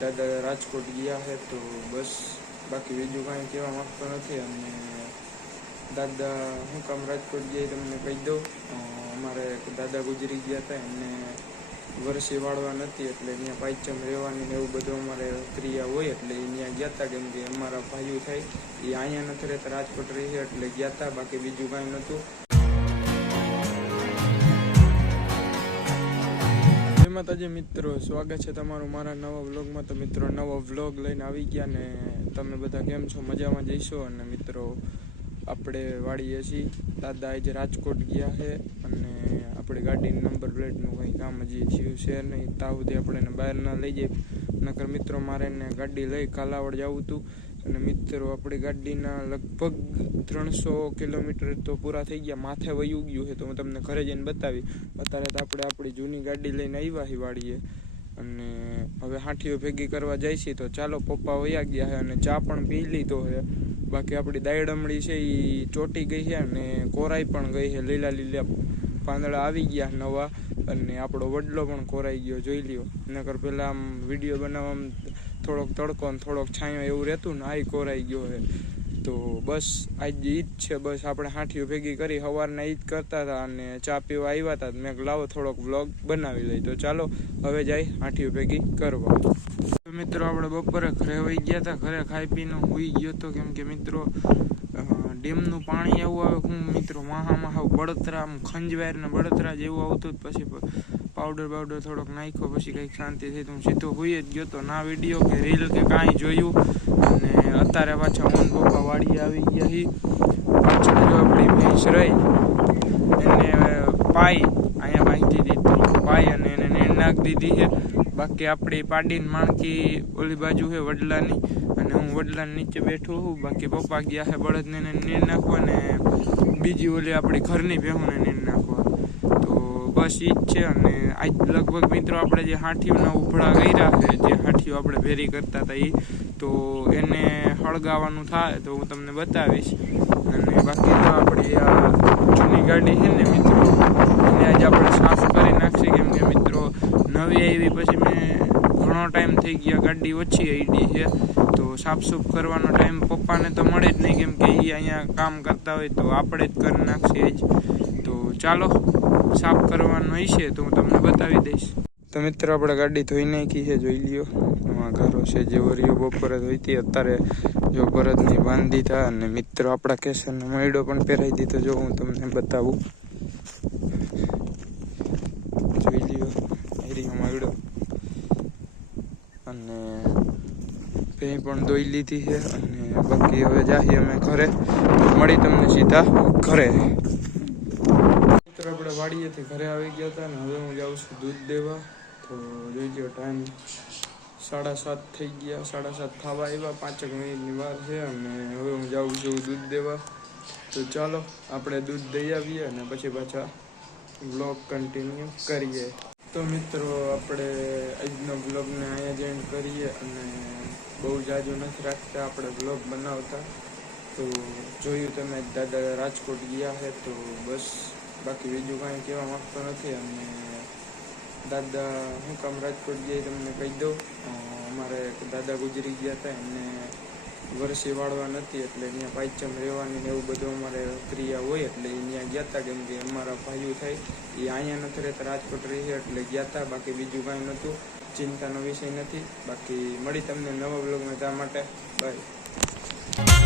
દાદા રાજકોટ ગયા છે તો બસ બાકી બીજું કાંઈ કહેવા માંગતો નથી. અને દાદા હું કામ રાજકોટ ગયા તમને કહી દઉં. અમારે દાદા ગુજરી ગયા હતા, એમને વરસી વાળવા નથી એટલે અહીંયા પાયચમ રહેવાની ને એવું બધું અમારે ક્રિયા હોય એટલે અહીંયા ગયા હતા. કેમ કે અમારા ભાઈઓ થાય એ અહીંયા નથી રહેતા, રાજકોટ રહી એટલે ગયા હતા, બાકી બીજું કાંઈ નહોતું. માતાજી મિત્રો, સ્વાગત છે તમારું મારા નવા વ્લોગમાં. તો મિત્રો નવો વ્લોગ લઈને આવી ગયા ને તમે બધા કેમ છો? મજામાં જઈશો. અને મિત્રો આપણે વાળીએ છીએ. દાદા આજે રાજકોટ ગયા છે અને આપણી ગાડીની નંબર પ્લેટનું કંઈ કામ હજી થયું છે નહીં. ત્યાં સુધી આપણે એને બહાર ના લઈ જઈએ. નકર મિત્રો મારે એને ગાડી લઈ કાલાવડ જવું હતું. અને મિત્રો આપણી ગાડીના લગભગ 300 કિલોમીટર તો પૂરા થઈ ગયા, માથે વયું ગયું છે. તો હું તમને ઘરે જઈને બતાવી. અત્યારે તો આપણે આપણી જૂની ગાડી લઈને આવ્યા છીએ વાડીએ અને હવે હાંઠીઓ ભેગી કરવા જાય છે. તો ચાલો, પપ્પા વયા ગયા છે અને ચા પણ પી લીધો છે. બાકી આપણી દાયડમડી છે એ ચોટી ગઈ છે અને કોરાઈ પણ ગઈ છે. લીલા લીલા પાંદડા આવી ગયા નવા અને આપણો વડલો પણ કોરાઈ ગયો, જોઈ લ્યો. નકર પહેલાં આમ વિડીયો બનાવવામાં થોડોક તડકો અને થોડોક છાંયો એવું રહેતું ને, આ કોરાઈ ગયો છે. તો બસ આજ ઈદ છે, બસ આપણે હાંઠીઓ ભેગી કરી સવારના ઈદ કરતા હતા અને ચા પીવા આવ્યા હતા. મેં લાવો થોડોક વ્લોગ બનાવી લઈ. તો ચાલો હવે જાય હાંઠીઓ ભેગી કરવા. મિત્રો આપણે બપોરે ઘરે વહી ગયા હતા. ઘરે ખાઈ પીને હોઈ ગયો હતો. કેમ કે મિત્રો ડેમનું પાણી એવું આવે હું મિત્રો મહા બળતરા, આમ ખંજવાયર ને બળતરા જેવું આવતું. પછી પાવડર થોડોક નાખ્યો, પછી કંઈક શાંતિ થઈ તો હું સીધો હોઈ જ ગયો હતો. ના વિડીયો કે રીલ કે કાંઈ જોયું. અને અત્યારે પાછા હું પપ્પા વાડી આવી ગયા હી. પાછળ જો આપણી ભેંસ રહી એને પાઈ અહીંયા બાંધી દીધી, પાઈ અને એને નેણ નાખી દીધી છે. બાકી આપણી પાડીને માણકી ઓલી બાજુ છે વડલાની, અને હું વડલાની નીચે બેઠો છું. બાકી પપ્પા ગયા છે બળદને નેણ નાખવા ને બીજી ઓલી આપણી ઘરની ભેહુંને નેણ નાખવા. તો બસ ઈ જ છે. અને આજ લગભગ મિત્રો આપણે જે હાંઠીઓના ઉભળા કર્યા છે, જે હાંઠીઓ આપણે ભેરી કરતા હતા એ, તો એને હળગાવાનું થાય તો હું તમને બતાવીશ. અને બાકી તો આપણી આ જૂની ગાડી છે ને મિત્રો, એને આજે આપણે સાફ કરી નાખીએ. કેમ કે મિત્રો નવી આવી પછી મેં ઘણો ટાઈમ થઈ ગયા, ગાડી ઓછી આઈડી છે. તો સાફસૂફ કરવાનો ટાઈમ પપ્પાને તો મળે જ નહીં, કેમ કે એ અહીંયા કામ કરતા હોય તો આપણે જ કરી નાખીએ જ. તો ચાલો સાફ કરવાનો હશે તો હું તમને બતાવી દઈશ. તો મિત્રો આપણે ગાડી ધોઈ નાખી છે, જોઈ લ્યો. આમાં ઘરો છે જે વરીઓ બપોરે ધોઈતી, અત્યારે જો બળદની બાંધી થા. અને મિત્રો આપણા કેસરનો મયડો પણ પહેરાવી દીધો, જો હું તમને બતાવું. જોઈ લ્યો એરીનો મયડો. અને ભેં પણ ધોઈ લીધી છે. અને બાકી હવે જાઈએ અમે ઘરે. મળી તમને સીધા ઘરે. આપણે વાડીએથી ઘરે આવી ગયા હતા ને હવે હું જાઉં છું દૂધ દેવા. તો જોઈ લો ટાઈમ 7:30 થઈ ગયા, 7:30 થવા આવ્યા, 5 મિનિટની વાર છે. અને હવે હું જાઉં છું દૂધ દેવા. તો ચાલો આપણે દૂધ દઈ આવીએ અને પછી પાછા વ્લોગ કન્ટિન્યુ કરીએ. તો મિત્રો આપણે આજનો વ્લોગને અહીંયા જ એન્ડ કરીએ. અને બહુ જાજુ નથી રાખતા આપણે વ્લોગ બનાવતા. તો જોયું તમે દાદા રાજકોટ ગયા છે તો બસ બાકી બીજું કાંઈ કહેવા માંગતો નથી. અને દાદા હું કામ રાજકોટ ગયા તમને કહી દઉં. અમારે દાદા ગુજરી ગયા હતા, એમને વરસી વાળવા નથી એટલે અહીંયા પાયચમ રહેવાની ને એવું બધું અમારે ક્રિયા હોય એટલે અહીંયા ગયા હતા. કેમ કે અમારા ભાઈઓ થાય એ અહીંયા નથી રહેતા, રાજકોટ રહી એટલે ગયા હતા, બાકી બીજું કાંઈ નહોતું. ચિંતાનો વિષય નથી. બાકી મળી તમને નવા વ્લોગમાં, ત્યાં માટે બાય.